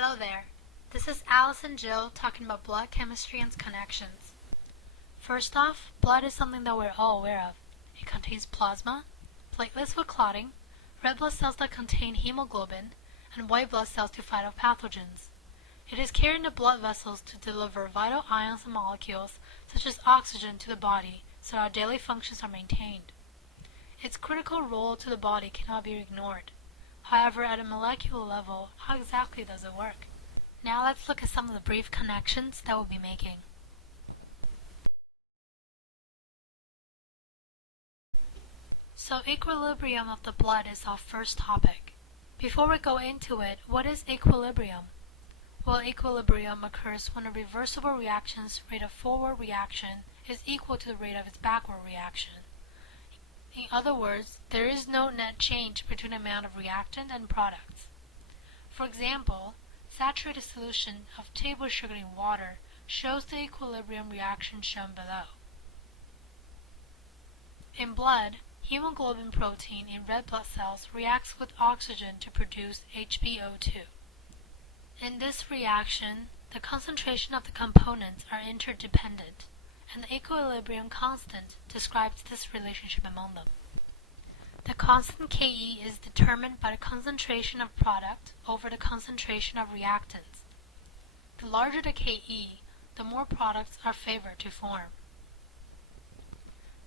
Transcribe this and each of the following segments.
Hello there. This is Alice and Jill talking about blood chemistry and connections. First off, blood is something that we're all aware of. It contains plasma, platelets for clotting, red blood cells that contain hemoglobin, and white blood cells to fight off pathogens. It is carried in the blood vessels to deliver vital ions and molecules such as oxygen to the body so our daily functions are maintained. Its critical role to the body cannot be ignored. However, at a molecular level, how exactly does it work? Now let's look at some of the brief connections that we'll be making. So equilibrium of the blood is our first topic. Before we go into it, what is equilibrium? Well, equilibrium occurs when a reversible reaction's rate of forward reaction is equal to the rate of its backward reaction. In other words, there is no net change between the amount of reactant and products. For example, saturated solution of table sugar in water shows the equilibrium reaction shown below. In blood, hemoglobin protein in red blood cells reacts with oxygen to produce HbO2. In this reaction, the concentration of the components are interdependent, and the equilibrium constant describes this relationship among them. The constant Ke is determined by the concentration of product over the concentration of reactants. The larger the Ke, the more products are favored to form.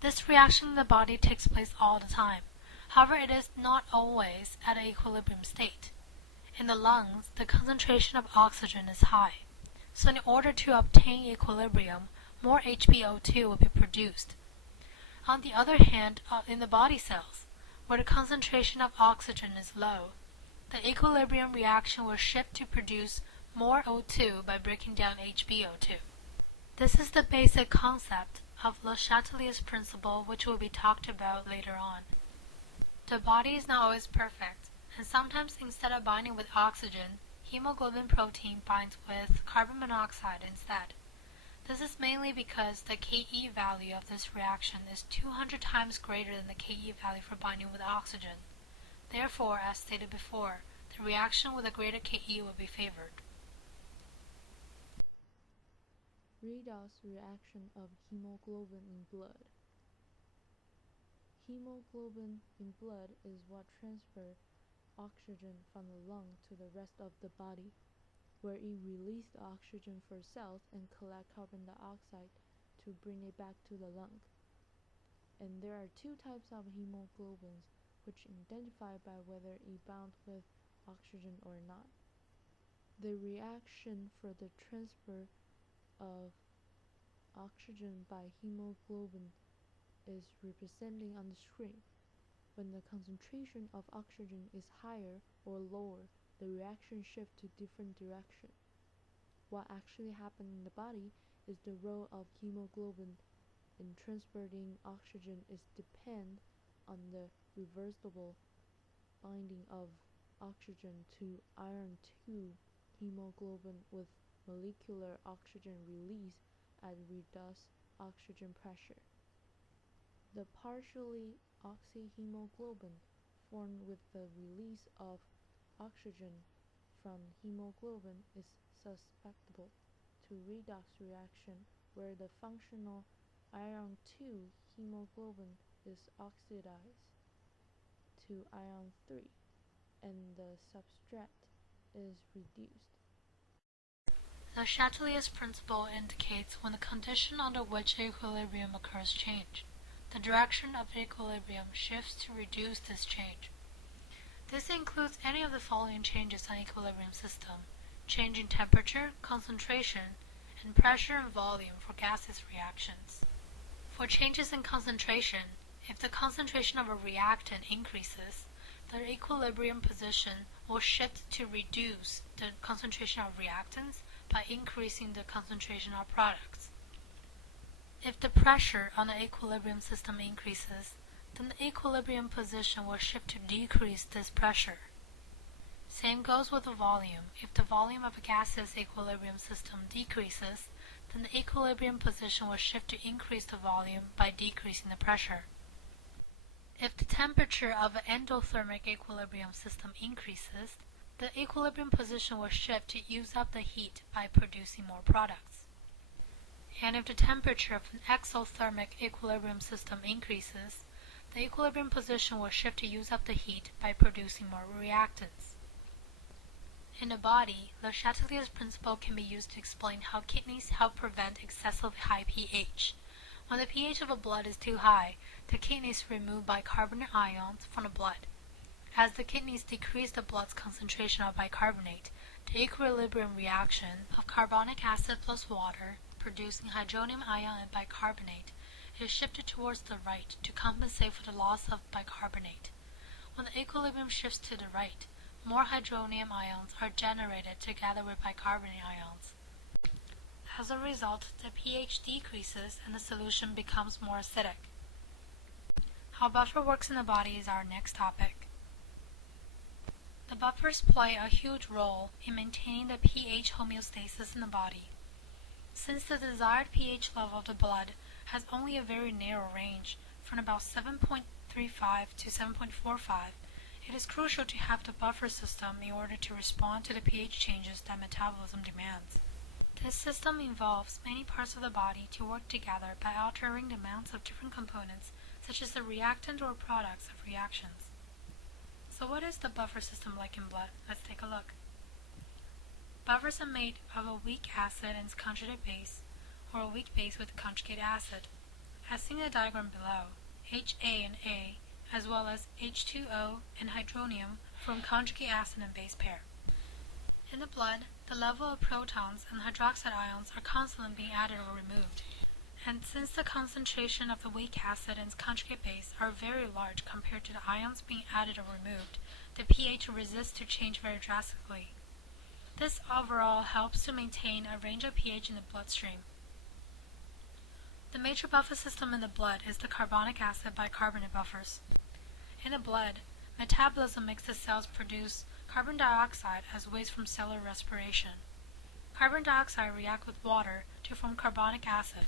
This reaction in the body takes place all the time. However, it is not always at an equilibrium state. In the lungs, the concentration of oxygen is high. So in order to obtain equilibrium, more HbO2 will be produced. On the other hand, in the body cells, where the concentration of oxygen is low, the equilibrium reaction will shift to produce more O2 by breaking down HbO2. This is the basic concept of Le Chatelier's principle, which will be talked about later on. The body is not always perfect, and sometimes instead of binding with oxygen, hemoglobin protein binds with carbon monoxide instead. This is mainly because the Ke value of this reaction is 200 times greater than the Ke value for binding with oxygen. Therefore, as stated before, the reaction with a greater Ke will be favored. Redox reaction of hemoglobin in blood. Hemoglobin in blood is what transfers oxygen from the lung to the rest of the body, where it releases the oxygen for cells and collects carbon dioxide to bring it back to the lung. And there are two types of hemoglobins, which identify by whether it bound with oxygen or not. The reaction for the transfer of oxygen by hemoglobin is represented on the screen. When the concentration of oxygen is higher or lower, the reaction shifts to different directions. What actually happens in the body is the role of hemoglobin in transporting oxygen is depend on the reversible binding of oxygen to iron 2 hemoglobin with molecular oxygen release at reduced oxygen pressure. The partially oxyhemoglobin formed with the release of oxygen from hemoglobin is susceptible to redox reaction, where the functional iron 2 hemoglobin is oxidized to iron 3 and the substrate is reduced. Le Chatelier's principle indicates when the condition under which equilibrium occurs change. The direction of equilibrium shifts to reduce this change. This includes any of the following changes on equilibrium system: change in temperature, concentration, and pressure and volume for gaseous reactions. For changes in concentration, if the concentration of a reactant increases, the equilibrium position will shift to reduce the concentration of reactants by increasing the concentration of products. If the pressure on the equilibrium system increases, then the equilibrium position will shift to decrease this pressure. Same goes with the volume. If the volume of a gaseous equilibrium system decreases, then the equilibrium position will shift to increase the volume by decreasing the pressure. If the temperature of an endothermic equilibrium system increases, the equilibrium position will shift to use up the heat by producing more products. And if the temperature of an exothermic equilibrium system increases, the equilibrium position will shift to use up the heat by producing more reactants. In the body, Le Chatelier's principle can be used to explain how kidneys help prevent excessively high pH. When the pH of the blood is too high, the kidneys remove bicarbonate ions from the blood. As the kidneys decrease the blood's concentration of bicarbonate, the equilibrium reaction of carbonic acid plus water, producing hydronium ion and bicarbonate, is shifted towards the right to compensate for the loss of bicarbonate. When the equilibrium shifts to the right, more hydronium ions are generated together with bicarbonate ions. As a result, the pH decreases and the solution becomes more acidic. How buffer works in the body is our next topic. The buffers play a huge role in maintaining the pH homeostasis in the body. Since the desired pH level of the blood has only a very narrow range, from about 7.35 to 7.45, it is crucial to have the buffer system in order to respond to the pH changes that metabolism demands. This system involves many parts of the body to work together by altering the amounts of different components, such as the reactant or products of reactions. So what is the buffer system like in blood? Let's take a look. Buffers are made of a weak acid and its conjugate base, or a weak base with a conjugate acid. As seen in the diagram below, HA and A, as well as H2O and hydronium, form conjugate acid and base pair. In the blood, the level of protons and hydroxide ions are constantly being added or removed. And since the concentration of the weak acid and its conjugate base are very large compared to the ions being added or removed, the pH resists to change very drastically. This overall helps to maintain a range of pH in the bloodstream. The major buffer system in the blood is the carbonic acid bicarbonate buffers. In the blood, metabolism makes the cells produce carbon dioxide as waste from cellular respiration. Carbon dioxide reacts with water to form carbonic acid.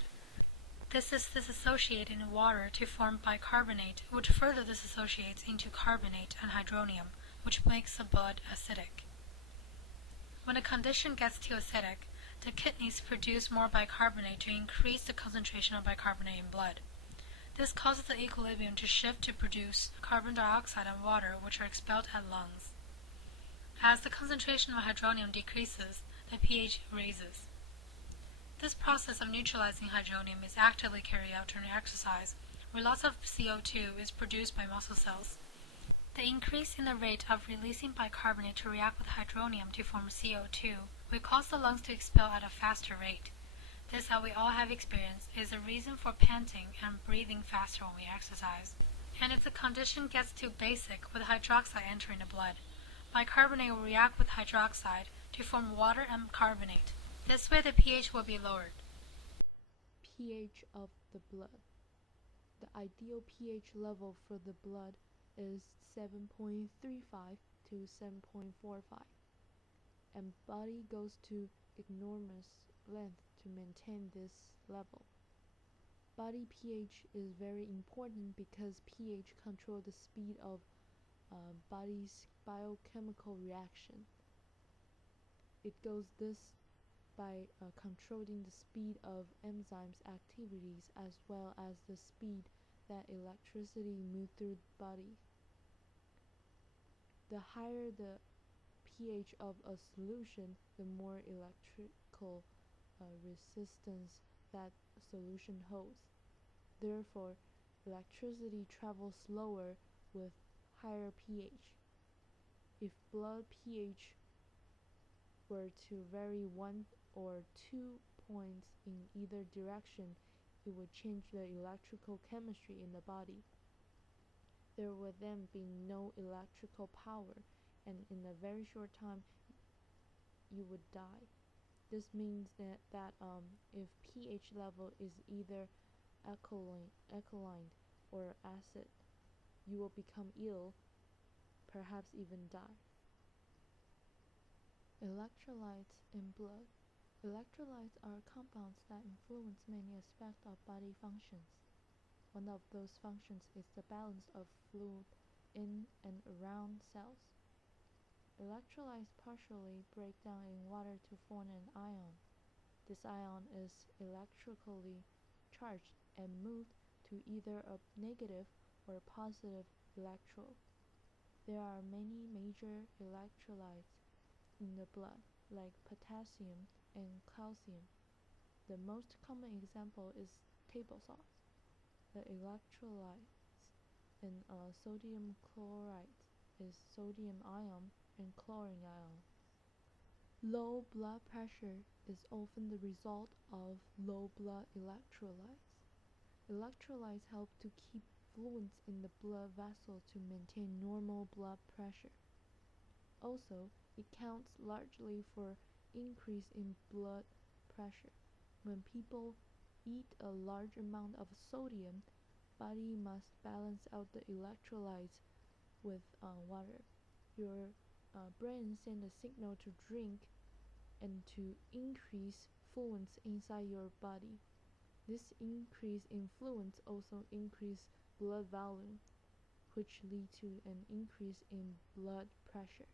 This is disassociated in water to form bicarbonate, which further disassociates into carbonate and hydronium, which makes the blood acidic. When a condition gets too acidic, the kidneys produce more bicarbonate to increase the concentration of bicarbonate in blood. This causes the equilibrium to shift to produce carbon dioxide and water, which are expelled at lungs. As the concentration of hydronium decreases, the pH raises. This process of neutralizing hydronium is actively carried out during exercise, where lots of CO2 is produced by muscle cells. The increase in the rate of releasing bicarbonate to react with hydronium to form CO2 will cause the lungs to expel at a faster rate. This, as we all have experienced, is a reason for panting and breathing faster when we exercise. And if the condition gets too basic with hydroxide entering the blood, bicarbonate will react with hydroxide to form water and carbonate. This way the pH will be lowered. pH of the blood. The ideal pH level for the blood is 7.35 to 7.45, and body goes to enormous length to maintain this level. Body pH is very important because pH controls the speed of body's biochemical reaction. It goes this by controlling the speed of enzymes activities as well as the speed that electricity moves through the body. The higher the pH of a solution, the more electrical resistance that solution holds. Therefore, electricity travels slower with higher pH. If blood pH were to vary 1 or 2 points in either direction, it would change the electrical chemistry in the body. There would then be no electrical power, and in a very short time you would die. This means that if pH level is either alkaline or acid, you will become ill, perhaps even die. Electrolytes in blood. Electrolytes are compounds that influence many aspects of body functions. One of those functions is the balance of fluid in and around cells. Electrolytes partially break down in water to form an ion. This ion is electrically charged and moved to either a negative or positive electrode. There are many major electrolytes in the blood, like potassium and calcium. The most common example is table salt. The electrolytes in sodium chloride is sodium ion and chlorine ion. Low blood pressure is often the result of low blood electrolytes. Electrolytes help to keep fluids in the blood vessel to maintain normal blood pressure. Also, it counts largely for increase in blood pressure. When people eat a large amount of sodium, body must balance out the electrolytes with water. Your brain sends a signal to drink and to increase fluids inside your body. This increase in fluids also increase blood volume, which lead to an increase in blood pressure.